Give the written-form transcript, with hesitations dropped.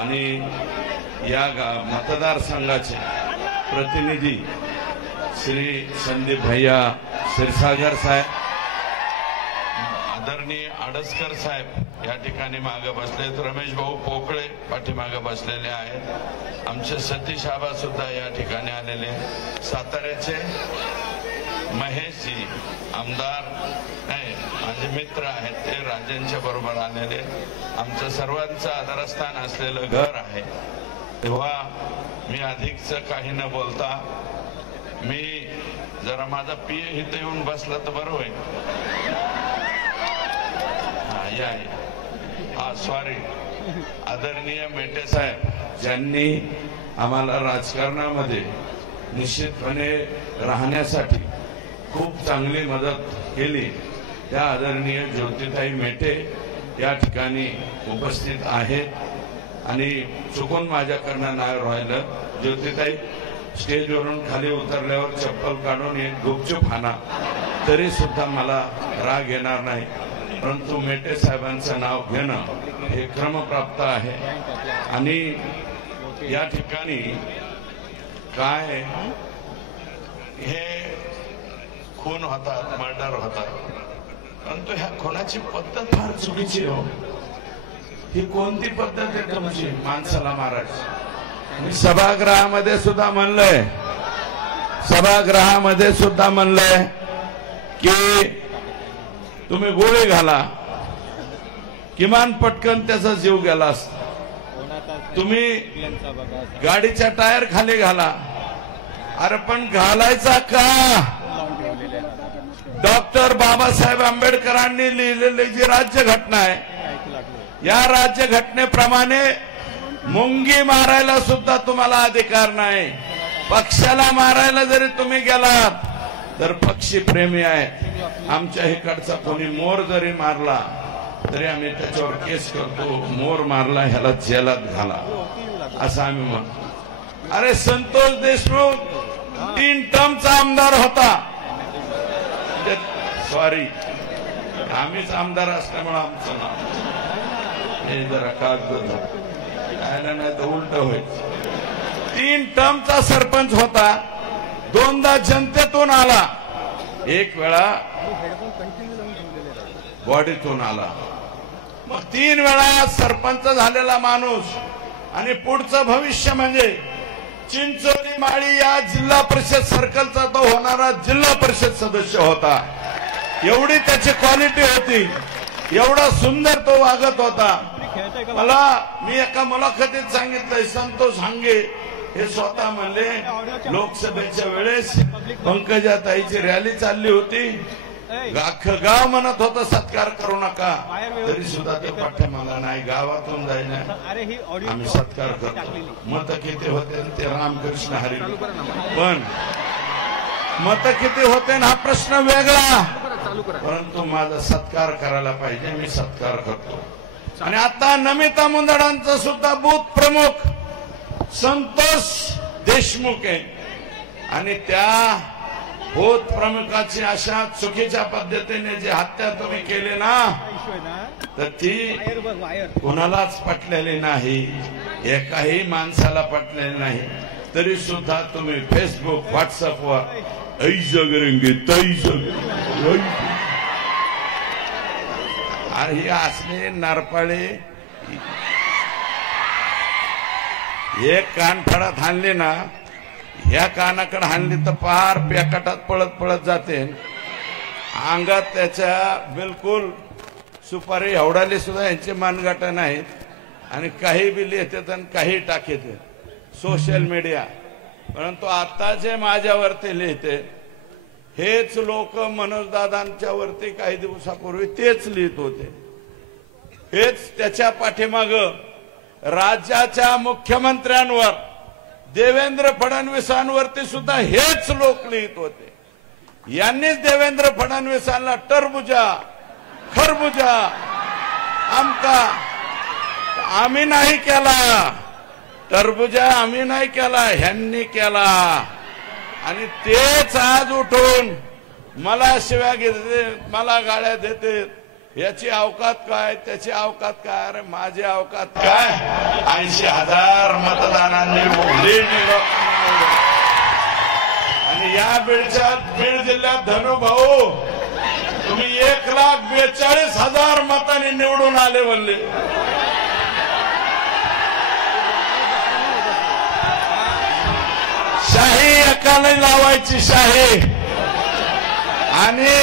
आणि या मतदारसंघाचे प्रतिनिधी श्री संदीप भैया क्षीरसागर साहेब, आदरणीय आडसकर साहेब या ठिकाणी मागे बसलेत, रमेश भाऊ पोकळे पाठीमागे बसलेले आहेत, आमचे सतीश आबा सुद्धा या ठिकाणी आलेले, साताऱ्याचे महेशजी आमदार नाही माझे मित्र आहेत ते राजांच्या बरोबर आलेले, आमचं सर्वांचं आदरस्थान असलेलं घर आहे. तेव्हा मी अधिकच काही न बोलता मी जरा माझा पीए इथे येऊन बसला तर बरं होईल. सॉरी, आदरणीय मेटे साहेब ज्यांनी आम्हाला राजकारणामध्ये निश्चितपणे राहण्यासाठी खूप चांगली मदत केली, त्या आदरणीय ज्योतिताई मेटे या ठिकाणी उपस्थित आहेत. आणि चुकून माझ्याकडनं नाही राहिलं, ज्योतिताई स्टेजवरून खाली उतरल्यावर चप्पल काढून एक गुपचूप हाना तरी सुद्धा मला राग येणार नाही, परंतु मेटे साहेबांचं नाव घेणं हे क्रमप्राप्त आहे. आणि या ठिकाणी काय हे खून होतात, मर्डर होतात, परंतु ह्या खुनाची पद्धत फार चुकीची हो. ही कोणती पद्धत आहे तुमची माणसाला मारायची? मी सभागृहामध्ये सुद्धा म्हणलंय की तुम्ही गोळी घाला, किमान पटकन त्याचा जीव गेला असता. तुम्ही गाडीच्या टायर खाली घाला, अरे पण घालायचा का? डॉक्टर बाबासाहेब आंबेडकरांनी लिहिलेली जी राज्यघटना आहे, या राज्यघटनेप्रमाणे मुंगी मारायला सुद्धा तुम्हाला अधिकार नाही. पक्षाला मारायला जरी तुम्ही गेलात तर पक्षी प्रेमी आहेत. आमच्या इकडचा कोणी मोर जरी मारला तरी आम्ही त्याच्यावर केस करतो, मोर मारला ह्याला जेलात घाला असं आम्ही म्हणतो. अरे संतोष देशमुख 3 टर्मचा आमदार होता, सॉरी आम्हीच आमदार असल्यामुळे आमचं नाव हे जरा कागद नाही तर उलट होईल. 3 टर्मचा सरपंच होता, 2दा जनतेतून आला, 1 वेळा बॉडीतून आला, मग 3 वेळा सरपंच झालेला माणूस. आणि पुढचं भविष्य म्हणजे चिंचोली माळी या जिल्हा परिषद सर्कलचा तो होणारा जिल्हा परिषद सदस्य होता. एवढी त्याची क्वालिटी होती, एवढा सुंदर तो वागत होता. मला मी एका मुलाखतीत सांगितलंय, संतोष हांगे हे स्वतः म्हणले लोकसभेच्या वेळेस पंकजाताईची रॅली चालली होती, अख्खं गाव म्हणत होतं सत्कार करू नका, तरी सुद्धा ते पाठीमागा नाही, गावातून जायला आम्ही सत्कार करतो. मत किती होते ते रामकृष्ण हरी, पण मत किती होते हा प्रश्न वेगळा, परंतु माझा सत्कार करायला पाहिजे, मी सत्कार करतो. आणि आता नमिता मुंदडांचा सुद्धा बूथ प्रमुख संतोष देशमुख आहे. आणि त्या बूथ प्रमुखाची अशा चुकीच्या पद्धतीने जी हत्या तुम्ही केली ना, तर ती कोणालाच पटलेली नाही, एकाही माणसाला पटलेली नाही. तरी सुद्धा तुम्ही फेसबुक व्हॉट्सअपवर ऐजा करेंगे तैजा करेंगे, आणि असले नारपाळे एक कानफडात हाणली ना, ह्या कानाकडे हाणली तर पार पेकाटात पळत पळत जाते. अंगात त्याच्या बिलकुल सुपारी एवढाली सुद्धा यांची मानगाटा नाहीत. आणि काही बी लिहितात आणि काही टाकते सोशल मीडिया. परंतु आता जे माझ्यावरती लिहिते हेच लोक मनोजदादांच्या वरती काही दिवसापूर्वी तेच लिहित होते. हेच त्याच्या पाठीमाग राज्याच्या मुख्यमंत्र्यांवर, देवेंद्र फडणवीसांवरती सुद्धा हेच लोक लिहित होते. यांनीच देवेंद्र फडणवीसांना टरबुजा खरबुजा आमका आम्ही नाही केला, टरबुजा आम्ही नाही केला, ह्यांनी केला. आणि तेच आज उठून मला शिव्या घेते, मला गाळ्या देते. याची अवकात काय, त्याची अवकात काय, अरे माझी अवकात काय, 80,000 मतदानांनी आणि या बीड जिल्ह्यात धनु भाऊ तुम्ही 1,42,000 मतांनी निवडून आले बोलले. शाही एकाने लावायची शाही आणि